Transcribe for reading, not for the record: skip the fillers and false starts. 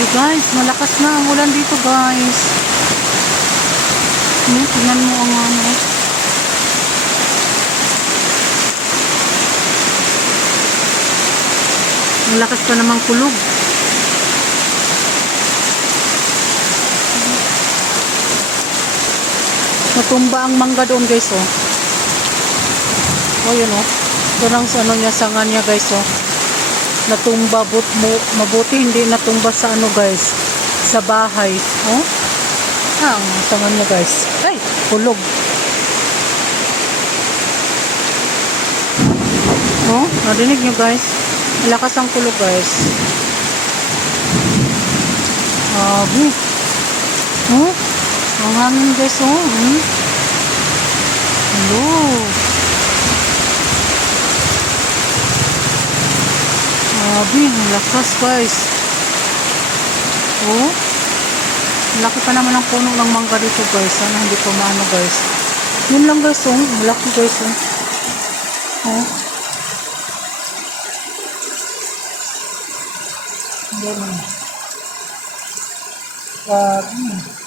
Hey guys, malakas na ang ulan dito guys. Tingnan mo ang ano. Malakas pa namang kulog. Natumba ang mangga doon guys oh. Oh yun oh. Doon ang ano niya, sanga niya guys oh. Natumba, mabuti hindi natumba sa ano guys, sa bahay oh. Ang sanga niya guys. Ay, kulog. Oh, narinig niyo guys. Malakas ang kulog guys. Oh, ang hangin guys oh. Hello. Grabe, ang lakas guys. Oh, laki pa naman ang puno ng mangga dito guys. Sana hindi pa maano guys. Yun lang guys oh, malaki guys oh. Oh. Ganun. Grabe.